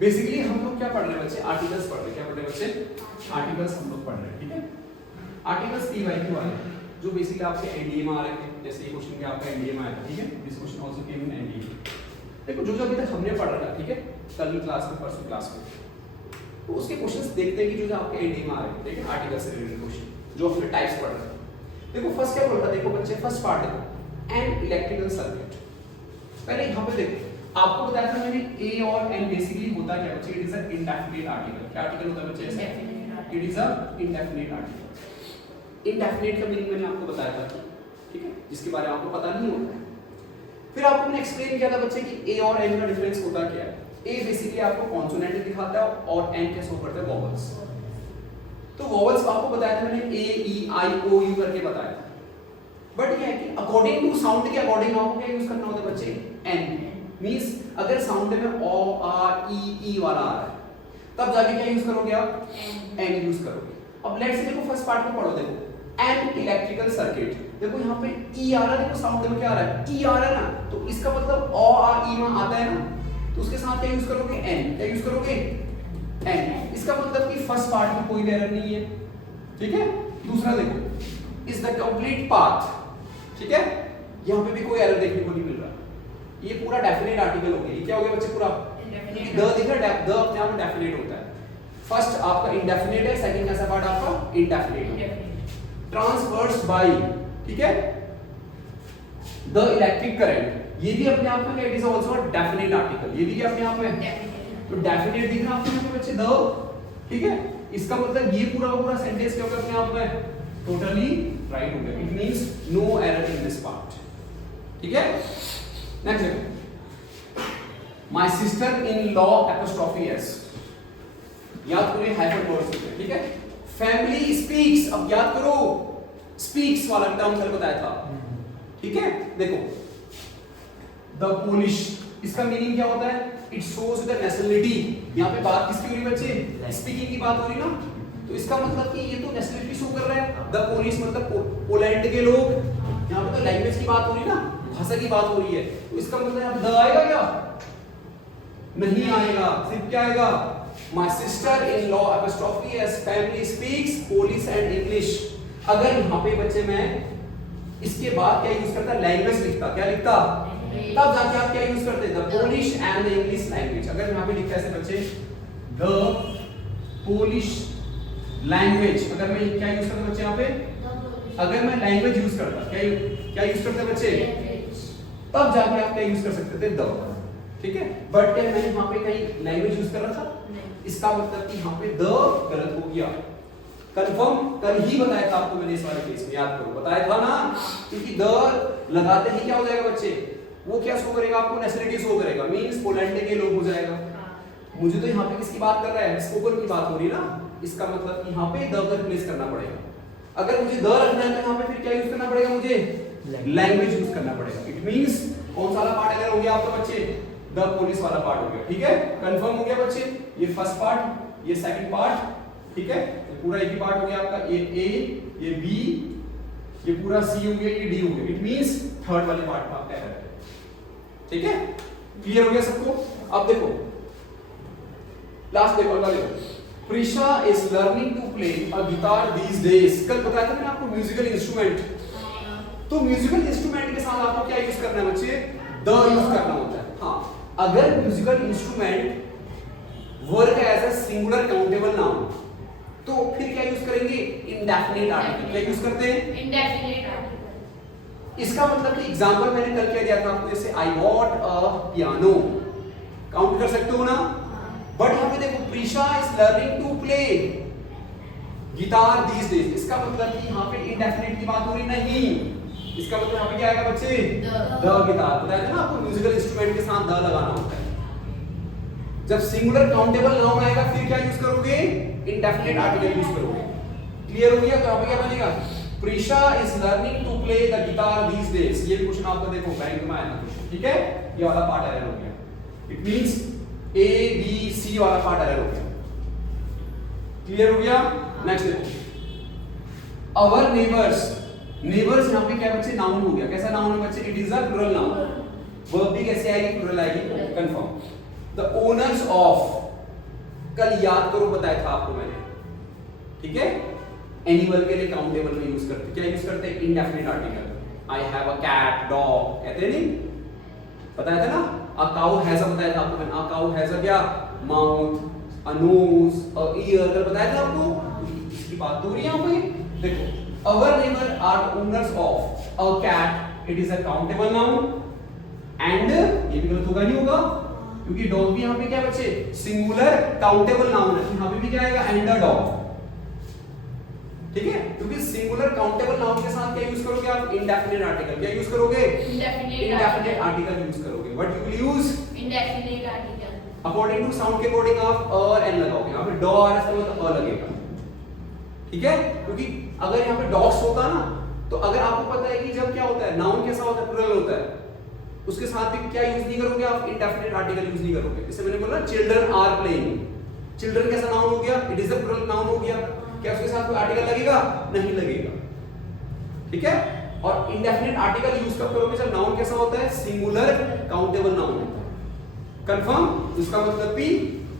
Basically हम लोग क्या पढ़ रहे हैं बच्चे, आर्टिकल्स पढ़ रहे हैं। क्या पढ़ रहे हैं बच्चे, आर्टिकल्स हम लोग पढ़ रहे हैं, ठीक है। आर्टिकल्स PYQ वाले जो बेसिकली आपके एनडीए में आ रहे थे, जैसे ये क्वेश्चन क्या आपका एनडीए में आया था, ठीक है। This question also came in NDA. देखो जो अभी तक हमने पढ़ा था, ठीक है, कल की क्लास में, परसों क्लास में, तो उसके क्वेश्चंस देखते हैं कि जो आपके एनडीए में आ रहे हैं, ठीक है, आर्टिकल से रिलेटेड क्वेश्चन जो हमने टाइप्स पढ़ रहे हैं। देखो फर्स्ट क्या बोलता है, देखो बच्चे फर्स्ट पार्ट देखो, एन इलेक्ट्रिकल सर्किट। पहले यहाँ पे देखो आपको बताया था मैंने ए और एन बेसिकली होता क्या बच्चे, it is a indefinite article. क्या आर्टिकल होता है बच्चे, it is a indefinite article. Indefinite का मीनिंग मैंने आपको बताया था, ठीक है, जिसके बारे में आपको पता नहीं होता है। फिर आपको मैंने एक्सप्लेन किया था बच्चे कि ए और एन का डिफरेंस होता क्या है। ए बेसिकली आपको कॉन्सोनेंट दिखाता है और एन क्या शो करता है, वोवेल्स। तो वोवेल्स आपको बताया था मैंने ए ई आई ओ यू करके बताया था। बट ये है कि अकॉर्डिंग टू साउंड के अकॉर्डिंग आपको क्या यूज करना होता है बच्चे, एन। मींस अगर साउंड में ओ आर ई वाला आ रहा है तब जाके क्या यूज करोगे आप, एन यूज करोगे। अब लेट्स से देखो फर्स्ट पार्ट में पढ़ो, देखो एन इलेक्ट्रिकल सर्किट। देखो यहाँ पे ई आ रहा है, देखो साउंड में क्या आ रहा है, ई आ रहा है ना, तो इसका मतलब ओ आर ई में आता है ना, तो उसके साथ क्या यूज करोगे, एन। क्या यूज करोगे, एन। इसका मतलब कि फर्स्ट पार्ट में कोई भी एरर नहीं है, ठीक है। दूसरा देखो इज द कंप्लीट पाथ, ठीक है, यहाँ पे भी कोई एरर देखने को नहीं मिल रहा। ये पूरा डेफिनेट आर्टिकल हो गया। ये क्या हो गया बच्चे, पूरा द दिख रहा है, द अपने आप में डेफिनेट होता है। फर्स्ट आपका इंडेफिनेट है, सेकंड कैसा पार्ट आपका इंडेफिनेट है। ट्रांसवर्स बाय, ठीक है, द इलेक्ट्रिक करंट, ये भी अपने आप में it is also a definite article. ये भी क्या अपने आप में, तो डेफिनेट दिख रहा है आपको यहाँ पे बच्चे द, ठीक है। इसका मतलब ये पूरा का पूरा सेंटेंस क्या होगा अपने आप में, टोटली राइट हो गया। It means no error in this part, ठीक है। नेक्स्ट देखो, my sister in law apostrophe s, याद करो हाइफन वर्ड्स होते हैं, ठीक है। फैमिली स्पीक्स, अब याद करो स्पीक्स वाला टर्म कल बताया था, ठीक है। देखो द पोलिश, इसका मीनिंग क्या होता है, इट शोज द नेशनलिटी। यहाँ पे बात किसकी हो रही बच्चे, स्पीकिंग की बात हो रही ना, तो इसका मतलब कि ये तो नेशनलिटी शो कर रहा है। द पोलिश मतलब पोलैंड के लोग, यहाँ पे तो लैंग्वेज की बात हो रही है ना, भाषा की बात हो रही है, तो इसका मतलब यहाँ द आएगा क्या, नहीं आएगा, सिर्फ क्या आएगा, my sister in law apostrophe S family speaks Polish and English. अगर यहाँ पे बच्चे मैं इसके बाद क्या यूज करता, लैंग्वेज लिखता, क्या लिखता, तब जाके आप क्या यूज करते, the Polish and the English language. अगर यहाँ पे लिखता है बच्चे द पोलिश लैंग्वेज, अगर मैं क्या यूज करता बच्चे यहाँ पे, अगर मैं लैंग्वेज यूज करता, क्या यूज करते बच्चे, तब जाके आप क्या यूज कर सकते थे, द, ठीक है। बट क्या मैंने यहाँ पे कहीं लैंग्वेज यूज कर रहा था, इसका मतलब कि यहाँ पे द गलत हो गया। कंफर्म कल ही बताया था आपको मैंने इस वाले केस में, याद करो बताया था ना, क्योंकि द लगाते ही क्या हो जाएगा बच्चे, वो क्या शो करेगा आपको, नेशनलिटी शो करेगा, मींस पोलैंड के लोग हो जाएगा। मुझे तो यहाँ पे किसकी बात कर रहा है, स्पोकन की बात हो रही है ना, इसका मतलब कि यहाँ पे द का रिप्लेस करना पड़ेगा। अगर मुझे द रखना है तो यहाँ पे फिर क्या यूज करना पड़ेगा, मुझे लैंग्वेज यूज करना पड़ेगा। इट मींस कौन सा वाला पार्ट अगर हो गया आपका बच्चे, द पोलिश वाला पार्ट हो गया, ठीक है। कंफर्म हो गया बच्चे, ये फर्स्ट पार्ट, ये सेकंड पार्ट, ठीक है, ये पूरा एक ही पार्ट हो गया आपका, ये ए, ये बी, ये पूरा सी हो गया, ये डी हो गया। इट मींस थर्ड वाले पार्ट में आपका एरर है, ठीक है। क्लियर हो गया सबको। अब देखो लास्ट देखो, अगला देखो, Prisha is learning to play a guitar these days. कल बताया था मैंने आपको म्यूजिकल इंस्ट्रूमेंट, तो म्यूजिकल इंस्ट्रूमेंट के साथ आपको क्या यूज करना है बच्चे, द यूज करना होता है। हाँ, अगर musical instrument work as a singular countable noun, तो फिर क्या यूज करेंगे, इंडेफिनिट आर्टिकल। क्या यूज करते हैं, इंडेफिनिट आर्टिकल। इसका मतलब कि एग्जांपल मैंने कल क्या दिया था आपको, जैसे I bought a piano, count कर सकते हो ना। बट यहाँ पे देखो Prisha is learning to play guitar these days, इसका मतलब कि यहाँ पे इंडेफिनिट की बात हो रही नहीं, इसका मतलब यहाँ पे क्या आएगा बच्चे, द गिटार। बताया था ना आपको म्यूजिकल इंस्ट्रूमेंट के साथ द लगाना होता है। जब सिंगुलर काउंटेबल नाउन आएगा फिर क्या यूज करोगे, इंडेफिनिट आर्टिकल यूज करोगे। क्लियर हो गया। तो यहाँ पे क्या बनेगा, Prisha is learning to play the guitar these days. ये क्वेश्चन आपका देखो बैंक में आया था, ठीक है, ये वाला पार्ट एरर हो गया। It means A B C वाला पार्ट एरर हो गया। क्लियर हो गया। नेक्स्ट देखो, आवर नेबर्स, नेबर्स यहाँ पे क्या बच्चे, नाउन हो गया। कैसा नाउन है बच्चे, it is a plural noun. Verb भी कैसे आएगी, प्लूरल आएगी, कंफर्म। द ओनर्स ऑफ, कल याद करो, बताया था आपको मैंने, ठीक है। एनिमल के लिए काउंटेबल में यूज करते, क्या यूज करते हैं, indefinite article. I have a cat, dog कहते नहीं, बताया था ना। अ काउ हैज अ, बताया था आपको मैंने, अ काउ हैज अ क्या, mouth, a knows, a year, कल बताया था आपको। इसकी बात हो रही है यहाँ पे। देखो, our neighbour are owners of a cat, it is a countable noun. And ये भी गलत होगा, नहीं होगा, क्योंकि डॉग भी यहाँ पे क्या बच्चे, सिंगुलर काउंटेबल नाउन है, यहाँ पे भी क्या आएगा, एंड अ डॉग, ठीक है। क्योंकि सिंगुलर काउंटेबल नाउन के साथ क्या यूज करोगे आप, इंडेफिनिट आर्टिकल। क्या यूज करोगे, इंडेफिनिट आर्टिकल यूज करोगे। What you will use, indefinite article. According to sound के अकॉर्डिंग आप अ एन लगाओगे, यहाँ पे डॉ आ रहा है, इसका मतलब अ लगेगा, ठीक है। क्योंकि अगर यहाँ पे डॉग्स होता ना, तो अगर आपको पता है कि जब क्या होता है, नाउन कैसा होता है, प्लुरल होता है, उसके साथ भी क्या यूज नहीं करोगे आप, इंडेफिनिट आर्टिकल यूज नहीं करोगे। जैसे मैंने बोला चिल्ड्रन आर प्लेइंग, चिल्ड्रन कैसा नाउन हो गया, it is a plural noun हो गया, क्या उसके साथ कोई आर्टिकल लगेगा, नहीं लगेगा, ठीक है। और इंडेफिनिट आर्टिकल यूज कब करोगे, जब नाउन कैसा होता है, सिंगुलर काउंटेबल नाउन होता है। कंफर्म, इसका मतलब भी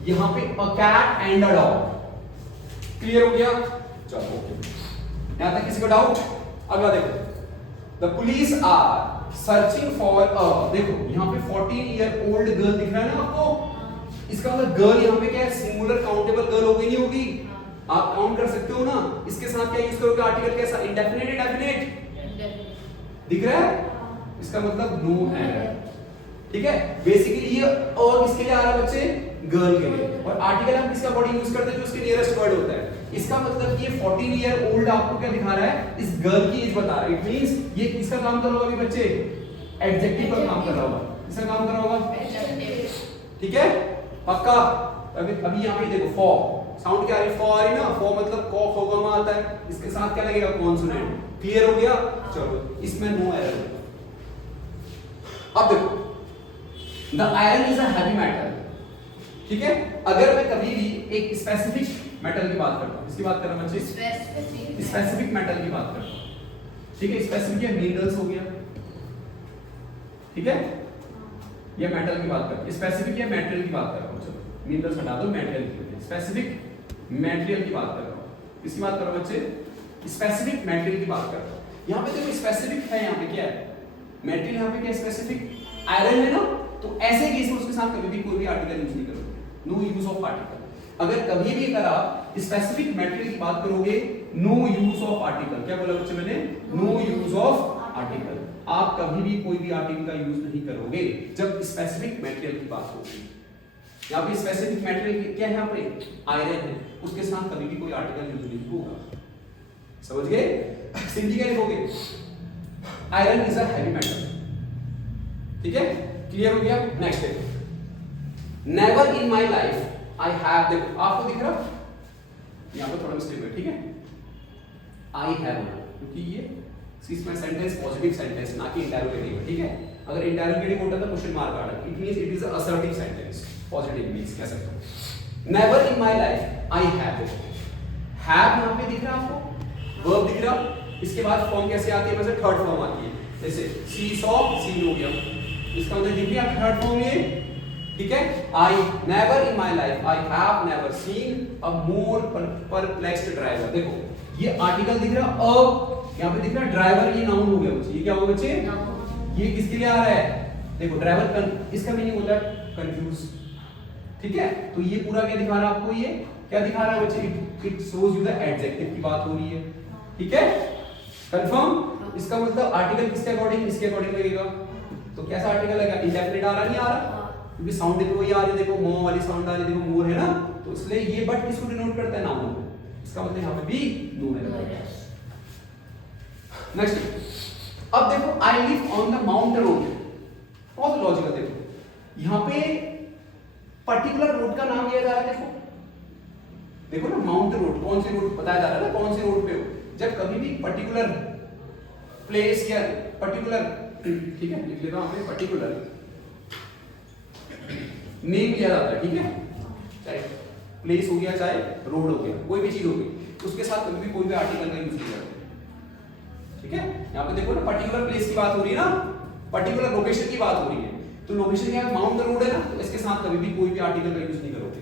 यहां पे a cat and a dog, clear हो गया। चलो ओके, यहां तक किसी को डाउट। अगला देखो, the police are searching for a, देखो यहां पे 14 ईयर ओल्ड गर्ल दिख रहा है ना आपको, इसका मतलब गर्ल यहां पे क्या है, सिंगुलर काउंटेबल गर्ल होगी, नहीं होगी, आप काउंट कर सकते हो ना। इसके साथ क्या यूज करोगे, आर्टिकल कैसा, इंडेफिनिट, इंडेफिनिट दिख रहा है, इसका मतलब नो एरर, ठीक है। बेसिकली ये और किसके लिए आ रहा है बच्चे, गर्ल के लिए, और आर्टिकल हम किसका बॉडी यूज करते हैं, जो उसके नियरेस्ट वर्ड होता है। इसका मतलब ये 14 ईयर ओल्ड आपको क्या दिखा रहा है, इस गर्ल की एज बता रहा है। इट मींस ये किसका काम कर रहा होगा अभी बच्चे, एडजेक्टिव पर काम कर रहा होगा, किसका काम कर रहा होगा, ठीक है, पक्का। अभी यहाँ पे देखो, फॉर साउंड क्या आ रही है, फॉर आ रही ना, फॉर मतलब कॉ खो ग म आता है, इसके साथ क्या लगेगा, कॉन्सोनेंट, क्लियर हो गया। चलो इसमें नो एरर होगा। अब देखो, the iron is a heavy metal, ठीक है। अगर मैं कभी भी एक स्पेसिफिक मेटल की बात करता हूं, इसकी बात कर रहा हूं बच्चे, स्पेसिफिक मेटल की बात करता हूं, ठीक है। स्पेसिफिक या मिनरल्स हो गया, ठीक है, या मेटल की बात करते हैं, स्पेसिफिक या मटेरियल की बात कर रहा हूं। चलो मिनरल्स हटा दो, मटेरियल की, स्पेसिफिक मटेरियल की बात कर रहा हूं। किसकी बात कर रहा हूं बच्चे, स्पेसिफिक मटेरियल की बात कर रहा हूं। यहां पे देखो स्पेसिफिक है, यहां पे क्या है, मटेरियल, यहां पे क्या है, स्पेसिफिक आयरन है ना, तो ऐसे केस में उसके साथ कभी भी कोई भी आर्टिकल यूज नहीं करोगे, नो यूज ऑफ आर्टिकल। अगर कभी भी अगर आप स्पेसिफिक मटेरियल की बात करोगे, नो यूज ऑफ आर्टिकल, क्या बोला बच्चे मैंने, नो यूज ऑफ आर्टिकल। आप कभी भी कोई भी आर्टिकल का यूज नहीं करोगे जब स्पेसिफिक मटेरियल की बात होगी। यहाँ पे स्पेसिफिक मटेरियल क्या है, यहाँ पे आयरन है, उसके साथ कभी भी कोई आर्टिकल यूज नहीं होगा, समझ गए। सिंपली क्या लिखोगे, iron is a heavy metal, ठीक है, क्लियर हो गया। नेक्स्ट है, never in my life I have, देखो आपको दिख रहा, यहाँ पे थोड़ा मिस्टेक है, ठीक है, आई हैव, क्योंकि ये इसमें सेंटेंस पॉजिटिव सेंटेंस ना कि इंटरोगेटिव, ठीक है। अगर इंटरोगेटिव होता तो क्वेश्चन मार्क आ रहा, it means it is a assertive sentence, positive means कह सकते हो। Never in my life I have, have यहां पे दिख रहा आपको, वर्ब दिख रहा, इसके बाद फॉर्म कैसे आती है, वैसे थर्ड फॉर्म आती है, जैसे सी सॉ, सीन हो गया, इसका मतलब दिख रही है थर्ड फॉर्म ये, ठीक है। I never in my life I have never seen a more perplexed driver, देखो ये आर्टिकल दिख रहा, अ यहाँ पे दिख रहा ड्राइवर, ये नाउन हो गया बच्चे, ये क्या होगा बच्चे, ये किसके लिए आ रहा है, देखो ड्राइवर, इसका मीनिंग होता है कंफ्यूज, ठीक है। तो ये पूरा क्या दिखा रहा है आपको, ये क्या दिखा रहा है बच्चे, it shows you the adjective की बात हो रही है, ठीक है, कंफर्म। इसका मतलब आर्टिकल किसके अकॉर्डिंग, इसके अकॉर्डिंग लगेगा, तो कैसा आर्टिकल लगेगा, इंडेफिनिट आ रहा, नहीं आ रहा, क्योंकि साउंड देखो ये आ रही है, देखो मो वाली साउंड आ रही है, देखो मोर है ना, तो इसलिए ये बट किसको डिनोट करता है, नाउन को, इसका मतलब यहाँ पे भी नो है। नेक्स्ट, अब देखो I live on the mount road, बहुत लॉजिकल, देखो यहाँ पे पर्टिकुलर रोड का नाम लिया जा रहा है, देखो ना, माउंट रोड, कौन सी रोड बताया जा रहा है ना, कौन सी रोड पे हो, जब कभी भी पर्टिकुलर प्लेस या पर्टिकुलर, ठीक है, लिख लेता हूं आपने, पर्टिकुलर नेम लिया जाता है, ठीक है, चाहे प्लेस हो गया चाहे रोड हो गया, कोई भी चीज हो गई, उसके साथ कभी भी कोई भी आर्टिकल का यूज नहीं करते, ठीक है। यहाँ पे देखो ना, पर्टिकुलर प्लेस की बात हो रही है ना, पर्टिकुलर लोकेशन की बात हो रही है, तो लोकेशन क्या है, माउंट रोड है ना, तो इसके साथ कभी भी कोई भी आर्टिकल का यूज नहीं करोगे,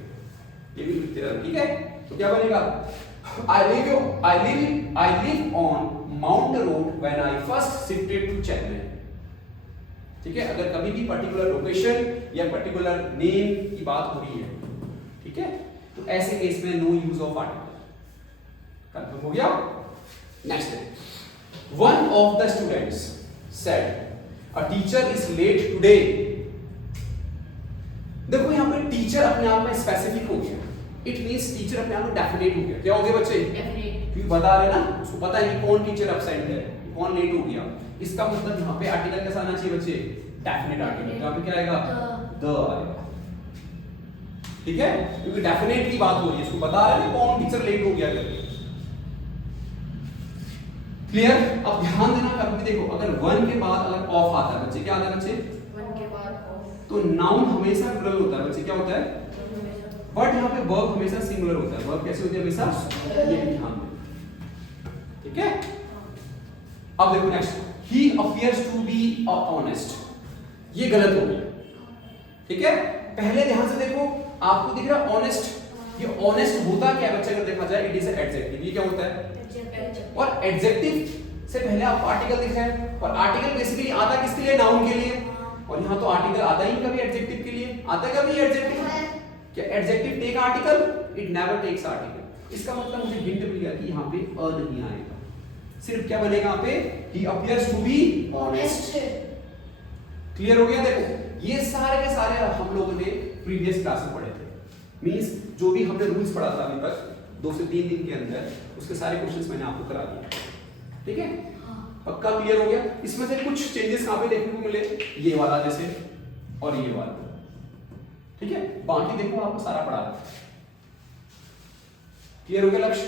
ये भी लिखते रहना, ठीक है। तो क्या बनेगा, I live on Mount Road when I first shifted to Chennai। ठीक है, अगर कभी भी पर्टिकुलर लोकेशन या पर्टिकुलर नेम की बात हो रही है, ठीक है, तो ऐसे केस में no use of article. Confirm हो गया। Next, one of the students said a teacher is late today. देखो यहां पे टीचर अपने आप में स्पेसिफिक हो गया, इट मींस टीचर अपने आप में डेफिनेट हो गया। क्या हो गया बच्चे, डेफिनेट। क्योंकि बता रहे ना, उसको पता है कि कौन टीचर एब्सेंट है, कौन लेट हो गया। इसका मतलब यहां पे आर्टिकल कैसा आना चाहिए बच्चे, डेफिनेट आर्टिकल। यहां पे क्या आएगा, द आएगा, ठीक है, क्योंकि डेफिनेट की बात हो रही है, उसको बता रहे हैं कौन टीचर लेट हो गया करके। क्लियर। अब ध्यान देना, कभी भी देखो अगर वन के बाद अगर ऑफ आता है बच्चे, क्या आता है बच्चे, वन के बाद ऑफ, तो नाउन हमेशा प्लुरल होता है बच्चे। क्या होता है, बट यहाँ पे वर्ब हमेशा सिंगुलर होता है। वर्ब कैसे होती है हमेशा, ये भी ध्यान दें, ठीक है। अब देखो next, he appears to be honest, ये गलत हो गया, ठीक है। पहले ध्यान से देखो, आपको दिख रहा है ऑनेस्ट, ये ऑनेस्ट होता क्या है बच्चे, अगर देखा जाए इट इज एडजेक्टिव। ये क्या होता है, और एडजेक्टिव से पहले आपको आर्टिकल दिख रहा है, और आर्टिकल बेसिकली आता किसके लिए, नाउन के लिए। और यहाँ तो आर्टिकल आता ही कभी एडजेक्टिव के लिए, आता कभी एडजेक्टिव। क्या adjective take article, it never takes article. इसका मतलब मुझे हिंट मिल गया कि यहाँ पे अ नहीं आएगा, सिर्फ क्या बनेगा यहाँ पे, he appears to be honest। Clear हो गया। देखो ये सारे के सारे हम लोगों ने प्रीवियस क्लास में पढ़े थे, मींस जो भी हमने रूल्स पढ़ा था अभी तक 2 से 3 दिन के अंदर, उसके सारे क्वेश्चंस मैंने आपको करा दिए, ठीक है। पक्का क्लियर हो गया। इसमें से कुछ चेंजेस कहाँ पे देखने को मिले, ये वाला जैसे और ये वाला, ठीक है। बाकी देखो आपको सारा पढ़ा। क्लियर हो गया लक्ष्य।